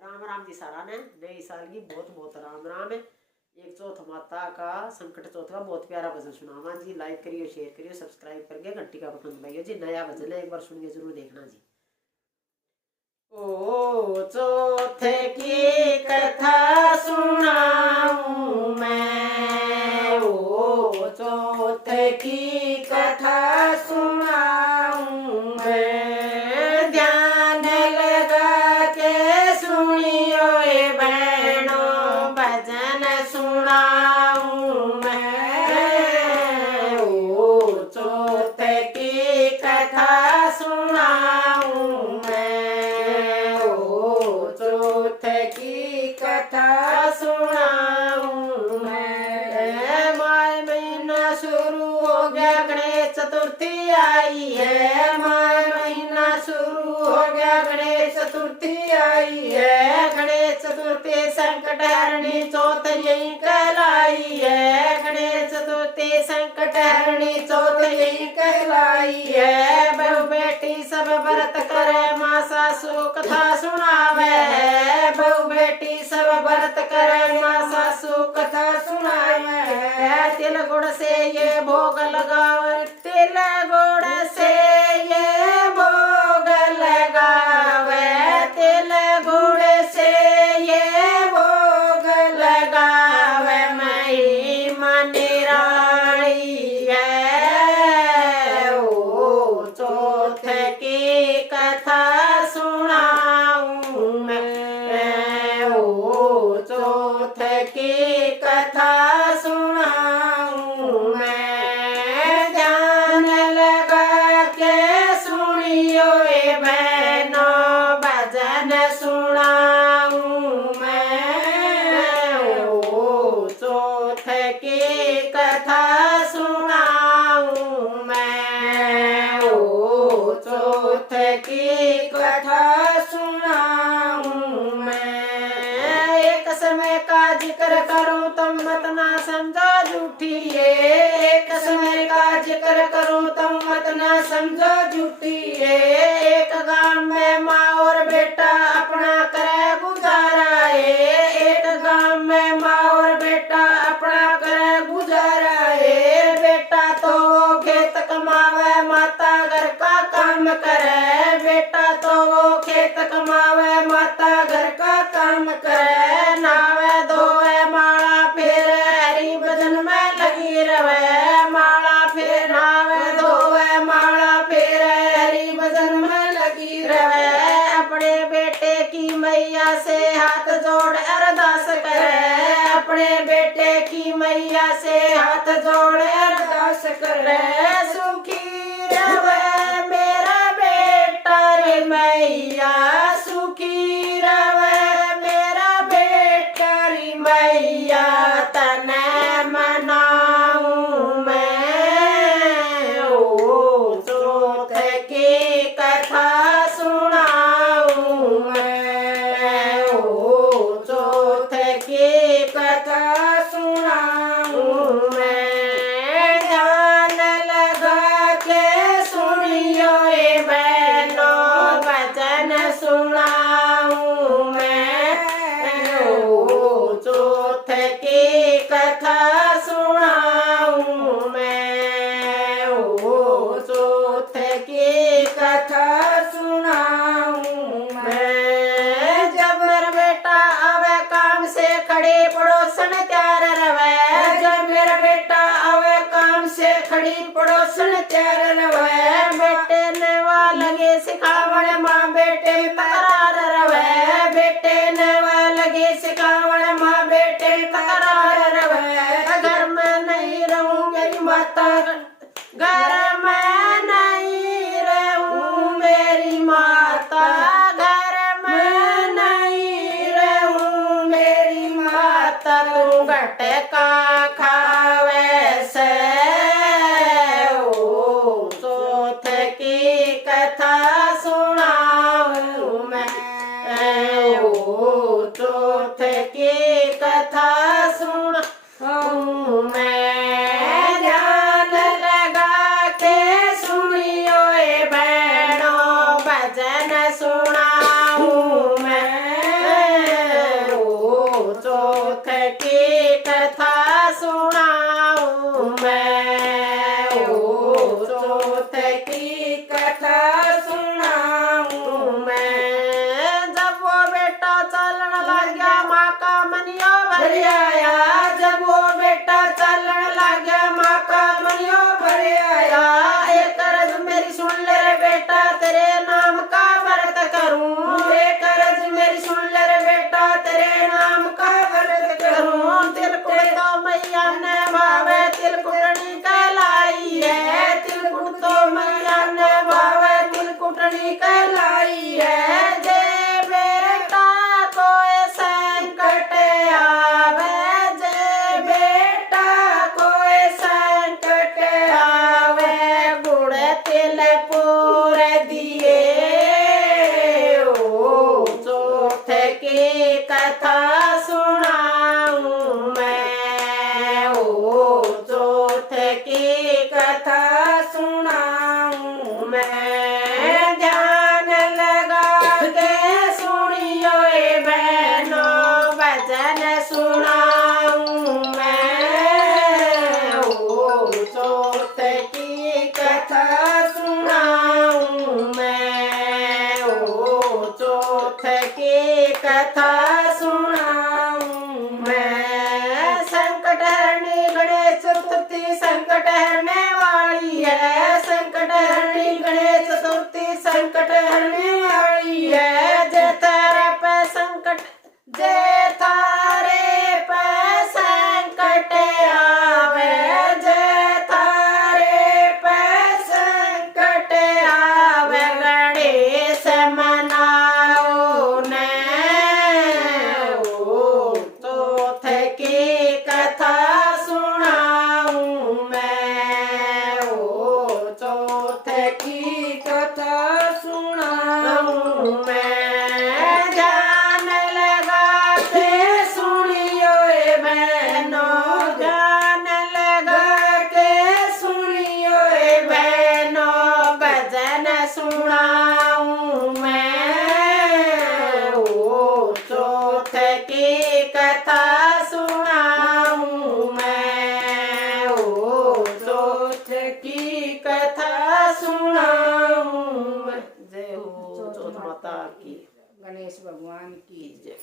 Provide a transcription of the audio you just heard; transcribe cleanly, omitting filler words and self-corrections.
राम राम जी सारा ने नई साल की बहुत बहुत राम राम। एक चौथ माता का संकट चौथ का बहुत प्यारा भजन सुनावा जी। लाइक करियो, शेयर करियो, सब्सक्राइब करके घंटी का बटन दबाइयो जी। नया भजन है, एक बार सुनिए जरूर देखना जी। ओ चौथ की कथा सुनाऊं मैं, ओ चौथ की कथा सुनाऊं मैं। ध्यान लगा के सुनियो ए बहनों, भजन सुनाऊं मैं। ओ चौथ की कथा सुनाऊं मैं, ओ चौथ की कथा सुनाऊं मैं। माय महीना शुरू हो गया, गणेश चतुर्थी आई है। माय महीना शुरू हो गया, गणेश चतुर्थी आई है। गणेश चतुर्थी संकट हरणी चौथ यही कहलाई है। गणेश चतुर्थी संकट हरणी चौथ यही कहलाई है। बहु बेटी सब व्रत करे, माँ सासू कथा सुनावे है। बहु बेटी सब व्रत करे, माँ सासू कथा सुनावे है। तिल गुड़ से ये भोग लगावे, तिल गुड़ से ये भोग लगावे, तिल गुड़ से ये भोग लगावे। मई मनिराणी है, ओ चौथ की कथा सुनाऊं मैं, ओ चौथ की कथा सुनाऊं मैं। ध्यान लगा के सुनियो ए बहनों, भजन सुनाऊं मैं। ओ चौथ की कथा सुनाऊं मैं, ओ चौथ की कथा सुनाऊं मैं। एक समय का जिक्र करूं तुम मत ना समझो झूठी है। एक समय का जिक्र करूं तुम मत ना समझो झूठी है। एक गांव में माँ और बेटा अपना करे गुजारा है। एक गांव में माँ और बेटा अपना करे गुजारा है। बेटा तो वो खेत कमावे, माता घर का काम करे। बेटा तो वो खेत कमावे, माता घर का काम करे। नावे धोवे माला फेरे, हरि भजन में लगी रवे। माला फेर नावे धोवे माला फेरे, हरि भजन में लगी रवे। अपने बेटे की मैया से हाथ जोड़ अरदास करे। अपने बेटे की मैया से हाथ जोड़ अरदास करे। सुखी रवे मेरा बेटा रे मैया, सुखी रवे मेरा बेटा रे मैया। तने मनाऊं मैं, ओ चौथ की कथा सुनाऊं मैं, ओ चौथ की कथा सुनाऊं मैं। ध्यान लगा के सुनियो ए बहनों, भजन सुनाऊं मैं। ओ चौथ की कथा सुनाऊं मैं, ओ चौथ की कथा सुनाऊं मैं। जब मेरा बेटा आवे काम से, खड़ी पड़ोसन त्यार रवे। जब मेरा बेटा आवे काम से, खड़ी पड़ोसन त्यार रवे। बेटे ने वा लगे सिखावण, माँ बेटे तकरार रवे। बेटे ने वा लगे सिखावण, माँ बेटे तकरार रवे। घर में नहीं रहूं मेरी माता, घर में नहीं रहूं मेरी माता। घर में नहीं रहूं मेरी माता। तू घट भर आया। जब वो बेटा चलन लग गया माँ का मनियो भर आया। एक अर्ज मेरी सुन ले रे बेटा तेरे नाम का व्रत करूं। एक अर्ज मेरी सुन ले रे बेटा तेरे नाम का व्रत करूं। तिलकुट तो मैया ने भावे तिलकुटनी कहलाई है। तिलकुट तो मैया ने भावे तिलकुटनी कहलाई है। जय बेटा कोई संकट आवे। जय बेटा कोई संकट आवे। गुड़ तिल पूर दिए ओ चौथ की कथा सुनाऊं मैं। ओ चौथ की कथा सुनाऊं मैं। ध्यान लगा के सुनियो ए बहनों भजन सुनाऊं मैं। ओ चौथ की कथा सुनाऊं मैं। ओ चौथ की कथा सुनाऊं मैं। संकट हरणी गणेश चतुर्थी संकट हरने वाली है। संकट हरणी गणेश चतुर्थी संकट हरने वाली है। जय तारे पे संकट जय तारे पे संकट आवे। जय तारे पे संकट आवे। गणेश मनाओ ने ओ चौथ की कथा सुनाऊं मैं। ओ चौथ की कथा सुनाऊं मैं। ध्यान लगा के सुनियो ए बहनों। ध्यान लगा के सुनियो ए बहनों भजन सुनाऊं मैं। ओ चौथ की कथा सुनाऊं मैं। ओ चौथ की कथा सुनाऊं मैं। जय हो चौथ माता की। गणेश भगवान की जय।